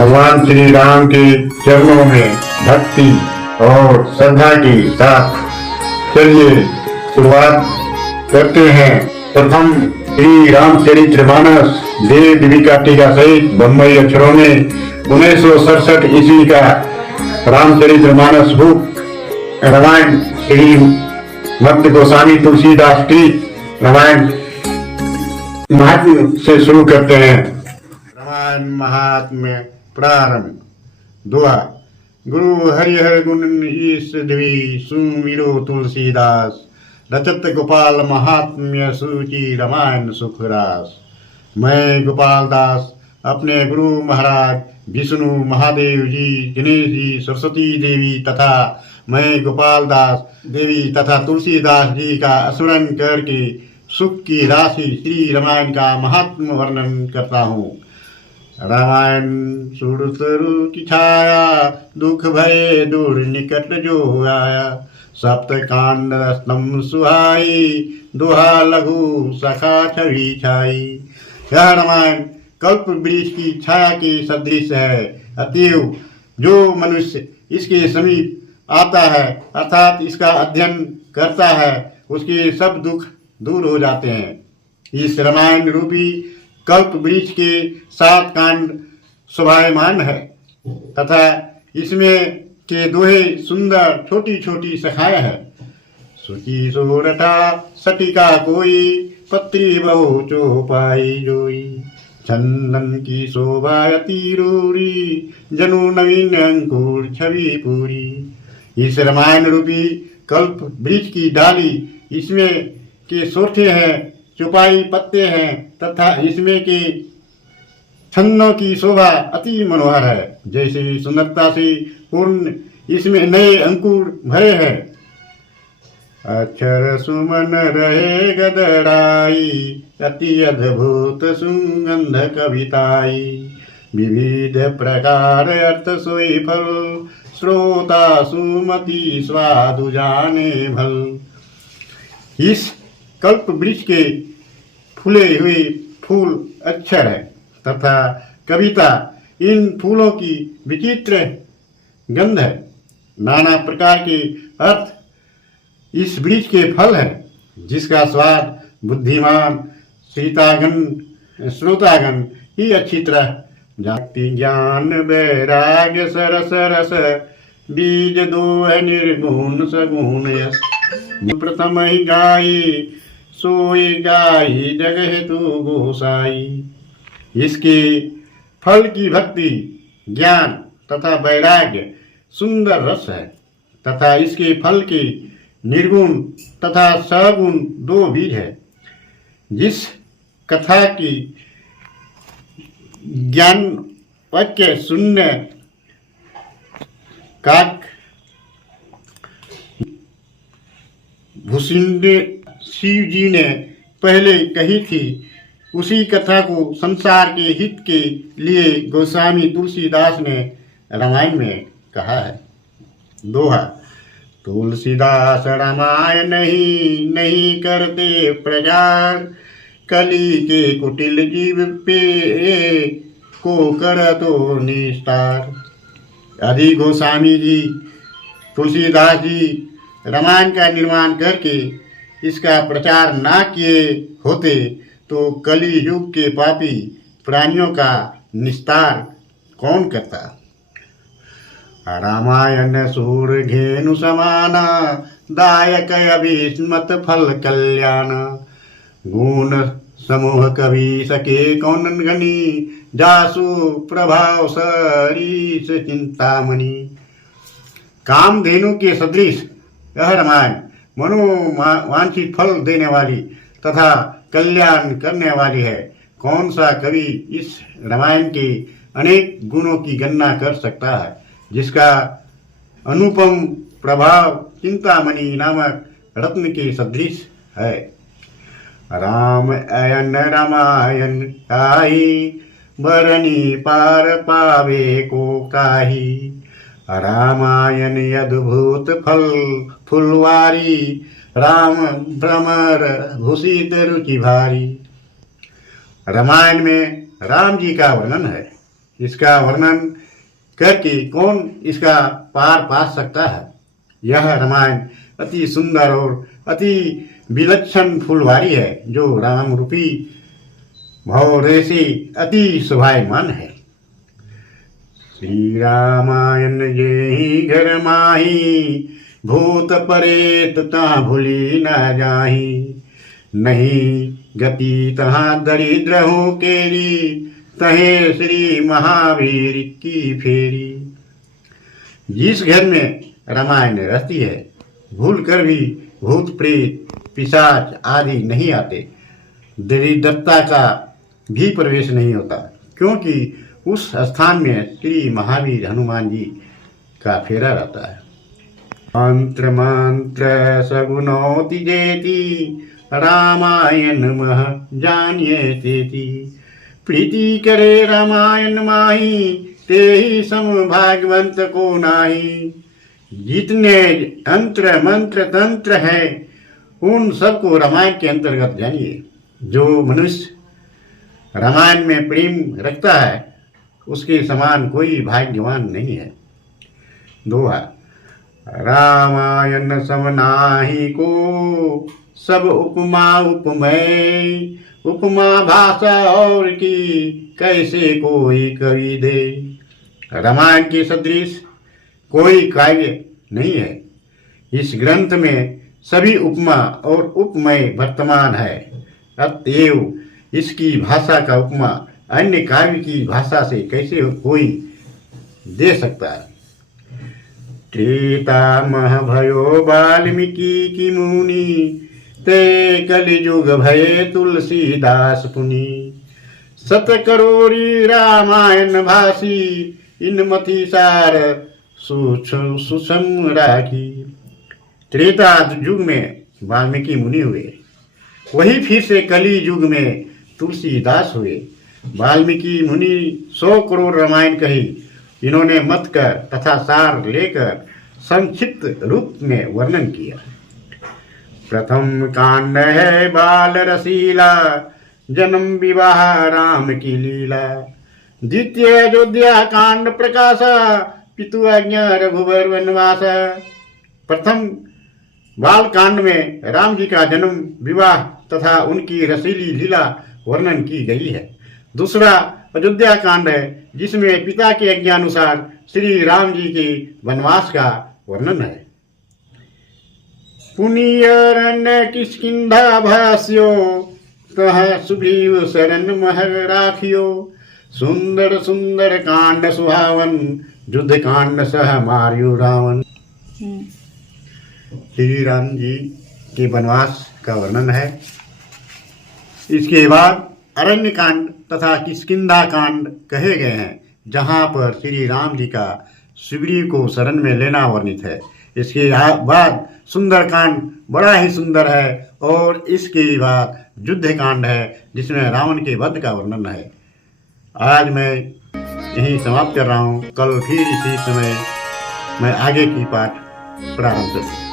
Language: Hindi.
भगवान श्री राम के चरणों में भक्ति और श्रद्धा के साथ चलिए शुरुआत करते हैं। प्रथम श्री रामचरितमानस देव देविका टीका सहित बम्बई अक्षरों में 1967 ईस्वी का रामचरितमानस बुक रामायण श्री भक्त गोस्वामी तुलसीदास की रामायण महात्म्य से शुरू करते हैं। रामायण महात्म्य प्रारंभ। दुआ। गुरु हरिहर गुण ईश द्वि सुमिरो तुलसीदास, रचत गोपाल महात्म्य सूची रामायण सुखरास। मैं गोपाल दास अपने गुरु महाराज विष्णु महादेव जी, गणेश जी, सरस्वती देवी तथा मैं गोपाल दास देवी तथा तुलसीदास जी का स्मरण करके सुख की राशि श्री रामायण का महात्म वर्णन करता हूँ। रामायण सुरतरु की छाया, दुख भय दूर निकट जो आया। सप्त कांड स्तंभ सुहाई, दोहा लघु सखा छवि छाई। यह रामायण कल्प वृक्ष की छाया के सदृश है। अतएव जो मनुष्य इसके समीप आता है अर्थात इसका अध्ययन करता है, उसके सब दुख दूर हो जाते हैं। इस रामायण रूपी कल्प वृक्ष के 7 कांड शोभायमान है तथा इसमें के दोहे सुंदर छोटी छोटी शाखाएं हैं। सुची सोरठा सटिका कोई, पत्री बहु चौपाई जोई। चंदन की शोभा अति रूरी, जनु नवीन अंकुर छवि पूरी। इस रामायण रूपी कल्प वृक्ष की डाली, इसमें के सोठे हैं, चौपाई पत्ते हैं तथा इसमें के छन्नों की शोभा अति मनोहर है। जैसे सुंदरता से पूर्ण इसमें नए अंकुर भरे हैं। अक्षर सुमन रहे गदड़ाई, अति अद्भुत सुगंध कविताई। विविध प्रकार अर्थ सोई फल, श्रोता सुमति स्वादु जाने भल। इस कल्प वृक्ष के फूले हुए फूल अक्षर है तथा कविता इन फूलों की विचित्र गंध है। नाना प्रकार के अर्थ इस वृक्ष के फल है, जिसका स्वाद बुद्धिमान श्रोतागण ही अच्छी तरह जाति। ज्ञान वैराग्य सरस रस, बीज दो है निर्गुण सगुण यस। प्रथम ही गाई सोई गाई जग हेतु गोसाई। इसके फल की भक्ति, ज्ञान तथा वैराग्य सुंदर रस है तथा इसके फल के निर्गुण तथा सगुण 2 बीज है। जिस कथा की ज्ञान वाक्य शून्य काक भूषिंडे शिव जी ने पहले कही थी, उसी कथा को संसार के हित के लिए गोस्वामी तुलसीदास ने रामायण में कहा है। दोहा। तुलसीदास रामायण नहीं करते प्रचार, कली के कुटिल जीव पे को कर तो निस्तार। यदि गोस्वामी जी तुलसीदास जी रामायण का निर्माण करके इसका प्रचार ना किए होते तो कली युग के पापी प्राणियों का निस्तार कौन करता। रामायण सूर घेनु समाना, दायक अभिस्मत फल कल्याण। गुण समूह कवि सके कौन गनी, जासु प्रभाव सरीस चिंतामणि। कामधेनु के सदृश यह रामायण मनोवांछित फल देने वाली तथा कल्याण करने वाली है। कौन सा कवि इस रामायण के अनेक गुणों की गणना कर सकता है, जिसका अनुपम प्रभाव चिंतामणि नामक रत्न के सदृश है। राम अयन रामायण काही, बरनी पार पावे को काही। रामायण अद्भुत फल फुलवारी, राम भ्रमर भूषित रुचि भारी। रामायण में राम जी का वर्णन है। इसका वर्णन करके कौन इसका पार पा सकता है। यह रामायण अति सुंदर और अति विलक्षण फूलवारी है, जो राम रूपी भौरे से अति शोभायमान है। श्री रामायण जेहि घर माही, भूत परेत तहाँ भूली न जाही। नहीं गति तहाँ दरिद्र हो केरी, तहे श्री महावीर की फेरी। जिस घर में रामायण रहती है, भूल कर भी भूत प्रेत पिशाच आदि नहीं आते, दरिद्रता का भी प्रवेश नहीं होता, क्योंकि उस स्थान में श्री महावीर हनुमान जी का फेरा रहता है। मंत्र मंत्र सगुनोति जेति, रामायण मह जानिए तेति। प्रीति करे रामायण माही, ते ही सम भागवंत को नाही। जितने अंतर मंत्र तंत्र है, उन सबको रामायण के अंतर्गत जानिए। जो मनुष्य रामायण में प्रेम रखता है, उसके समान कोई भाग्यवान नहीं है। दोहा। रामायण सम नाहि को, सब उपमा उपमेय। उपमा भाषा और की, कैसे कोई कवि दे। रामायण के सदृश कोई काव्य नहीं है। इस ग्रंथ में सभी उपमा और उपमेय वर्तमान है, अतएव इसकी भाषा का उपमा अन्य काव्य की भाषा से कैसे कोई दे सकता है। त्रेता मह भयो वाल्मीकि की मुनि, ते कलिजुग भये तुलसीदास पुनि। सत करोड़ी रामायण भाषी, इन मति सार सुषम राखी। त्रेता युग में वाल्मीकि मुनि हुए, वही फिर से कली युग में तुलसीदास हुए। वाल्मीकि मुनि 100 करोड़ रामायण कही, इन्होंने मत कर तथा सार लेकर संक्षिप्त रूप में वर्णन किया। प्रथम कांड है बाल रसीला, जन्म विवाह राम की लीला। द्वितीय अयोध्या कांड प्रकाशा, पितु आज्ञा रघुवर वनवास। प्रथम बाल कांड में राम जी का जन्म, विवाह तथा उनकी रसीली लीला वर्णन की गई है। दूसरा अयोध्या कांड है, जिसमें पिता के आज्ञानुसार श्री राम जी के वनवास का वर्णन है। पुनियरण्य किष्किंधा भास्यो, तह सुग्रीव शरण मह राखियो। सुंदर सुंदर कांड सुहावन, युद्ध कांड सह मार्यो रावण। श्री राम जी के वनवास का वर्णन है। इसके बाद अरण्य कांड तथा किष्किंधा कांड कहे गए हैं, जहाँ पर श्री राम जी का सुग्रीव को शरण में लेना वर्णित है। इसके बाद सुंदर कांड बड़ा ही सुंदर है, और इसके बाद युद्ध कांड है, जिसमें रावण के वध का वर्णन है। आज मैं यहीं समाप्त कर रहा हूँ। कल फिर इसी समय मैं आगे की पाठ प्रारंभ करूँ।